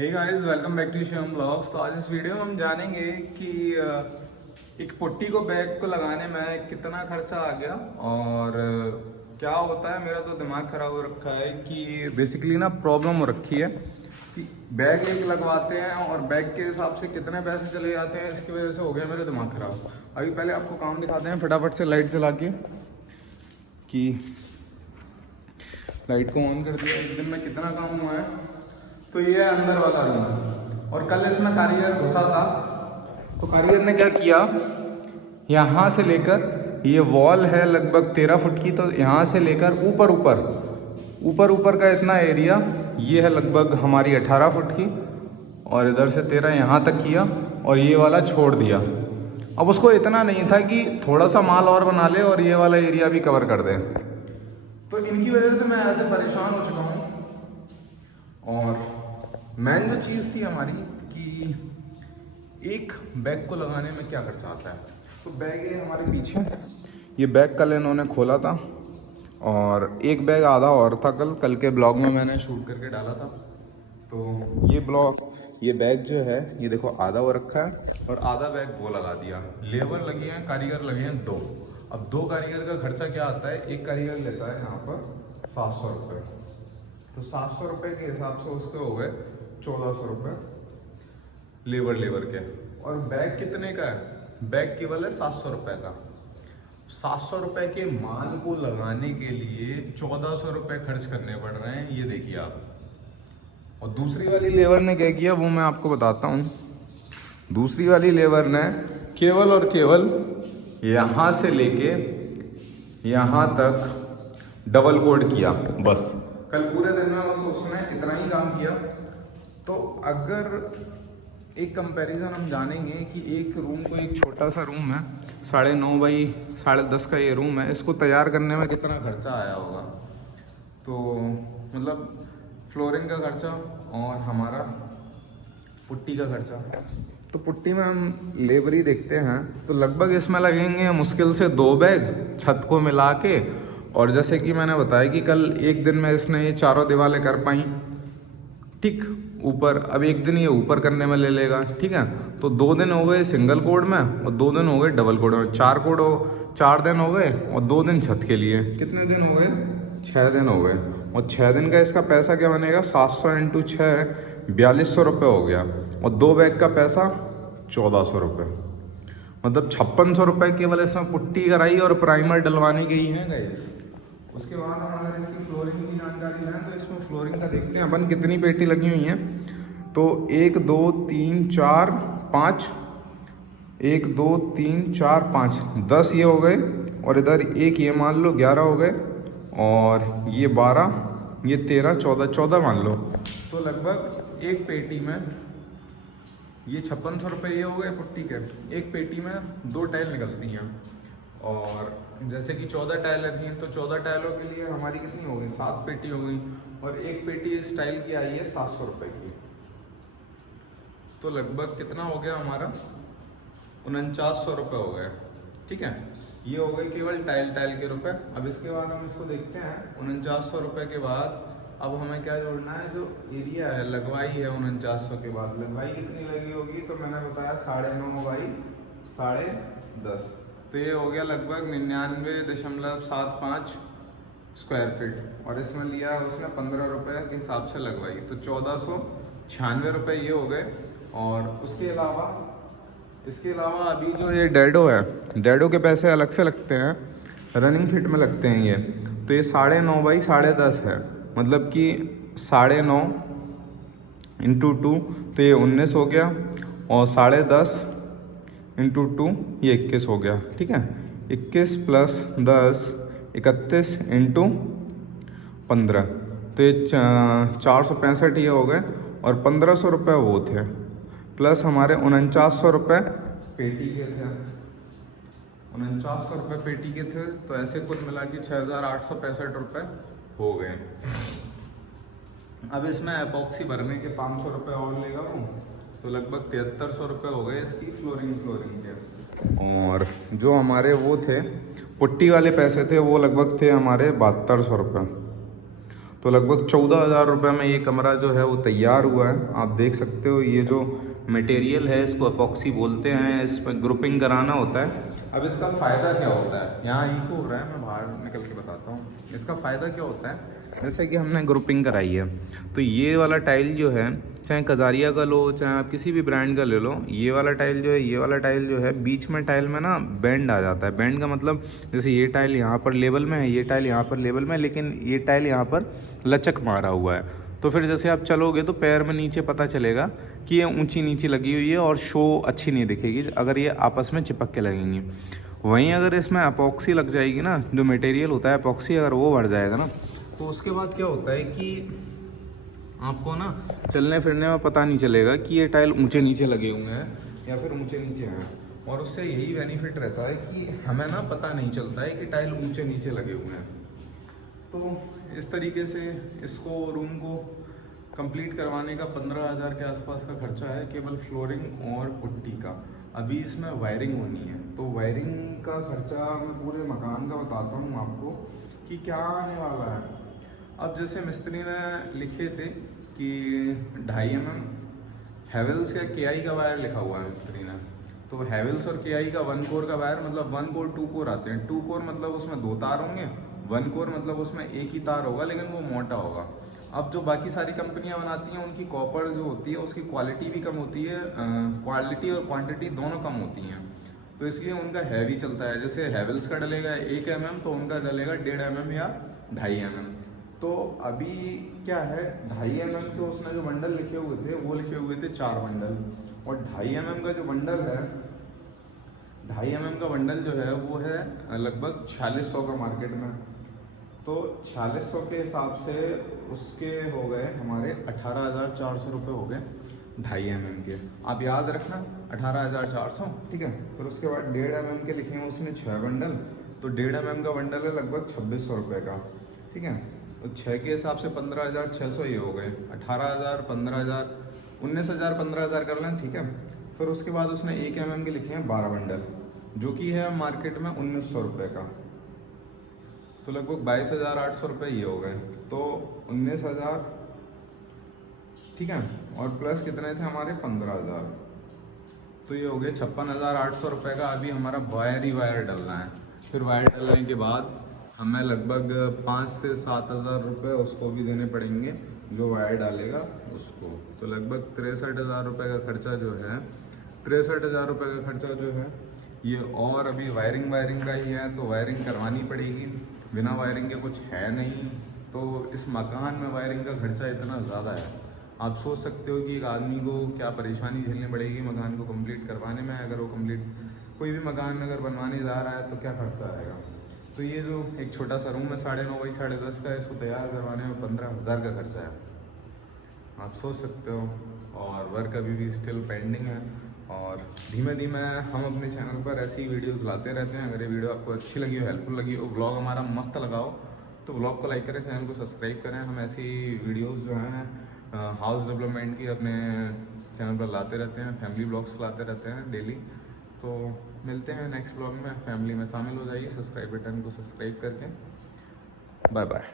Hey guys, welcome back to Shivam blogs. तो आज इस वीडियो में हम जानेंगे कि एक पुट्टी को बैग को लगाने में कितना खर्चा आ गया और क्या होता है। मेरा तो दिमाग ख़राब हो रखा है कि बेसिकली ना प्रॉब्लम हो रखी है कि बैग एक लगवाते हैं और बैग के हिसाब से कितने पैसे चले जाते हैं। इसकी वजह से हो गया मेरा दिमाग ख़राब। अभी पहले आपको काम दिखाते हैं फटाफट से लाइट जला के कि लाइट को ऑन कर दिया। एक दिन में कितना काम हुआ है। तो ये है अंदर वाला रूम और कल इसमें कारीगर घुसा था। तो कारीगर ने क्या किया, यहाँ से लेकर ये वॉल है लगभग 13 फुट की, तो यहाँ से लेकर ऊपर का इतना एरिया ये है लगभग हमारी 18 फुट की, और इधर से 13 यहाँ तक किया और ये वाला छोड़ दिया। अब उसको इतना नहीं था कि थोड़ा सा माल और बना ले और ये वाला एरिया भी कवर कर दे। तो इनकी वजह से मैं ऐसे परेशान हो चुका हूँ। और मेन जो चीज़ थी हमारी कि एक बैग को लगाने में क्या खर्चा आता है। तो बैग है हमारे पीछे, ये बैग कल इन्होंने खोला था और एक बैग आधा और था। कल के ब्लॉग में मैंने शूट करके डाला था। तो ये बैग जो है ये देखो आधा वो रखा है और आधा बैग वो लगा दिया। लेबर लगी हैं, कारीगर लगे हैं 2। अब 2 कारीगर का खर्चा क्या आता है, एक कारीगर लेता है यहाँ पर 700 रुपये। तो 700 रुपये के हिसाब से उसके हो गए 1400 रुपये लेबर के। और बैग कितने का है, बैग केवल है 700 रुपये का। 700 रुपये के माल को लगाने के लिए 1400 रुपये खर्च करने पड़ रहे हैं, ये देखिए आप। और दूसरी वाली लेबर ने क्या किया वो मैं आपको बताता हूँ। दूसरी वाली लेबर ने केवल और केवल यहाँ से लेके यहाँ तक डबल कोड किया बस। कल पूरे दिन में बस उसने इतना ही काम किया। तो अगर एक कंपैरिजन हम जानेंगे कि एक रूम को, एक छोटा सा रूम है 9.5 बाई 10.5 का ये रूम है, इसको तैयार करने में कितना खर्चा आया होगा। तो मतलब फ्लोरिंग का खर्चा और हमारा पुट्टी का खर्चा। तो पुट्टी में हम लेबर ही देखते हैं तो लगभग इसमें लगेंगे मुश्किल से 2 बैग छत को मिला के। और जैसे कि मैंने बताया कि कल एक दिन में इसने ये चारों दीवारें कर पाई, ठीक ऊपर। अब एक दिन ये ऊपर करने में ले लेगा, ठीक है। तो 2 दिन हो गए सिंगल कोड में और 2 दिन हो गए डबल कोड में। 4 दिन हो गए और 2 दिन छत के लिए। कितने दिन हो गए, 6 दिन हो गए। और 6 दिन का इसका पैसा क्या बनेगा, 700 × 6 4200 रुपये हो गया। और 2 बैग का पैसा 1400 रुपये, मतलब 5600 रुपये केवल इसमें पुट्टी कराई और प्राइमर डलवानी गई है गाइस। उसके बाद हम अगर इसकी फ्लोरिंग की जानकारी लें तो इसमें फ्लोरिंग का देखते हैं अपन कितनी पेटी लगी हुई हैं। तो 1 2 3 4 5, 1 2 3 4 5 10 ये हो गए। और इधर एक ये मान लो 11 हो गए, और ये 12, ये 13 14 मान लो। तो लगभग एक पेटी में ये 5600 रुपये ये हो गए पुट्टी के। एक पेटी में 2 टाइल निकलती हैं, और जैसे कि 14 टाइल रहती हैं तो 14 टाइलों के लिए हमारी कितनी हो गई, 7 पेटी हो गई। और एक पेटी इस टाइल की आई है 700 रुपये की। तो लगभग कितना हो गया हमारा, 4900 रुपये हो गए, ठीक है। ये हो गई केवल टाइल के रुपए। अब इसके बाद हम इसको देखते हैं 4900 रुपये के बाद अब हमें क्या जोड़ना है। जो एरिया है लगवाई है 4900 के बाद, लगवाई कितनी लगी होगी तो मैंने बताया 9.5 बाई 10.5। तो ये हो गया लगभग 99.75 स्क्वायर फीट। और इसमें लिया उसने 15 रुपये के हिसाब से लगवाई, तो 1496 रुपये ये हो गए। और इसके अलावा अभी जो ये डैडो है, डैडो के पैसे अलग से लगते हैं, रनिंग फिट में लगते हैं ये। तो ये 9.5 बाई 10.5 है, मतलब कि 9.5 × 2 तो ये 19 हो गया। और 10.5 × 2 ये 21 हो गया, ठीक है। 21 + 10 31 × 15 तो ये 465 ये हो गए। और 1500 रुपये वो थे, प्लस हमारे 4900 रुपये पेटी के थे। 4900 रुपये पेटी के थे, तो ऐसे कुल मिला के 6865 रुपये हो गए। अब इसमें एपॉक्सी भरने के 500 रुपये और लेगा वो, तो लगभग 7300 रुपये हो गए इसकी फ्लोरिंग के। और जो हमारे वो थे पुट्टी वाले पैसे थे वो लगभग थे हमारे 7200 रुपये। तो लगभग 14,000 रुपये में ये कमरा जो है वो तैयार हुआ है। आप देख सकते हो ये जो मटेरियल है इसको अपॉक्सी बोलते हैं, इसमें ग्रुपिंग कराना होता है। अब इसका फ़ायदा क्या होता है, यहाँ इको हो रहा है, मैं बाहर निकल के बताता हूँ। इसका फ़ायदा क्या होता है, जैसे कि हमने ग्रुपिंग कराई है तो ये वाला टाइल जो है, चाहे कजारिया का लो चाहे आप किसी भी ब्रांड का ले लो, ये वाला टाइल जो है, ये वाला टाइल जो है बीच में टाइल में ना बेंड आ जाता है। बेंड का मतलब जैसे ये टाइल यहाँ पर लेवल में है, ये टाइल यहाँ पर लेवल में है, लेकिन ये टाइल यहाँ पर लचक मारा हुआ है। तो फिर जैसे आप चलोगे तो पैर में नीचे पता चलेगा कि ये ऊंची नीचे लगी हुई है और शो अच्छी नहीं दिखेगी अगर ये आपस में चिपक के लगेंगी। वहीं अगर इसमें अपॉक्सी लग जाएगी ना, जो मटेरियल होता है अपॉक्सी, अगर वो बढ़ जाएगा ना तो उसके बाद क्या होता है कि आपको ना चलने फिरने में पता नहीं चलेगा कि ये टाइल ऊंचे नीचे लगे हुए हैं या फिर ऊंचे नीचे हैं। और उससे यही बेनिफिट रहता है कि हमें ना पता नहीं चलता है कि टाइल ऊंचे नीचे लगे हुए हैं। तो इस तरीके से इसको रूम को कंप्लीट करवाने का 15,000 के आसपास का खर्चा है, केवल फ्लोरिंग और पुट्टी का। अभी इसमें वायरिंग होनी है, तो वायरिंग का खर्चा मैं पूरे मकान का बताता हूँ आपको कि क्या आने वाला है। अब जैसे मिस्त्री ने लिखे थे कि 2.5 mm हैवेल्स या केआई का वायर लिखा हुआ है मिस्त्री ने, तो हैवेल्स और केआई का 1 कोर का वायर, मतलब 1 कोर 2 कोर आते हैं। 2 कोर मतलब उसमें 2 तार होंगे, 1 कोर मतलब उसमें एक ही तार होगा लेकिन वो मोटा होगा। अब जो बाकी सारी कंपनियां बनाती हैं उनकी कॉपर जो होती है उसकी क्वालिटी भी कम होती है, क्वालिटी और क्वांटिटी दोनों कम होती हैं, तो इसलिए उनका हैवी चलता है। जैसे हैवेल्स का डलेगा 1 mm तो उनका डलेगा 1.5 mm या 2.5 mm। तो अभी क्या है, 2.5 mm के उसने जो बंडल लिखे हुए थे वो लिखे हुए थे 4 बंडल, और 2.5 mm का जो बंडल है, 2.5 mm का बंडल जो है वो है लगभग 4600 का मार्केट में। तो 4600 के हिसाब से उसके हो गए हमारे 18,400 रुपये हो गए 2.5 mm के। आप याद रखना 18,400, ठीक है। फिर उसके बाद 1.5 mm के लिखे हैं उसने 6 बंडल, तो 1.5 mm का बंडल है लगभग 2600 रुपये का, ठीक है। तो 6 के हिसाब से 15,600 ये हो गए, 18,000, 15,000, 19,000, 15,000 कर लें, ठीक है। फिर उसके बाद उसने 1 mm के लिखे हैं 12 बंडल, जो कि है मार्केट में 1900 रुपये का, तो लगभग 22,800 रुपये ये हो गए। तो 19,000, ठीक है, और प्लस कितने थे हमारे 15,000, तो ये हो गए 56,800 रुपये का। अभी हमारा वायर ही वायर डलना है, फिर वायर डलने के बाद हमें लगभग 5 से 7,000 रुपये उसको भी देने पड़ेंगे जो वायर डालेगा उसको। तो लगभग 63,000 रुपये का खर्चा जो है, 63,000 रुपये का खर्चा जो है ये। और अभी वायरिंग का ही है, तो वायरिंग करवानी पड़ेगी, बिना वायरिंग के कुछ है नहीं। तो इस मकान में वायरिंग का खर्चा इतना ज़्यादा है, आप सोच सकते हो कि एक आदमी को क्या परेशानी झेलनी पड़ेगी मकान को कंप्लीट करवाने में। अगर वो कोई भी मकान अगर बनवाने जा रहा है तो क्या खर्चा आएगा। तो ये जो एक छोटा सा रूम है 9.5 बाई 10.5 का, इसको तैयार करवाने में 15,000 का खर्चा है, आप सोच सकते हो। और वर्क अभी भी स्टिल पेंडिंग है, और धीमे धीमे हम अपने चैनल पर ऐसी वीडियोस लाते रहते हैं। अगर ये वीडियो आपको अच्छी लगी हो, हेल्पफुल लगी हो, व्लॉग हमारा मस्त लगाओ, तो व्लॉग को लाइक करें, चैनल को सब्सक्राइब करें। हम ऐसी वीडियोस जो हैं हाउस डेवलपमेंट की अपने चैनल पर लाते रहते हैं, फैमिली ब्लॉग्स लाते रहते हैं डेली। तो मिलते हैं नेक्स्ट ब्लॉग में, फैमिली में शामिल हो जाइए सब्सक्राइब बटन को सब्सक्राइब करके। Bye bye.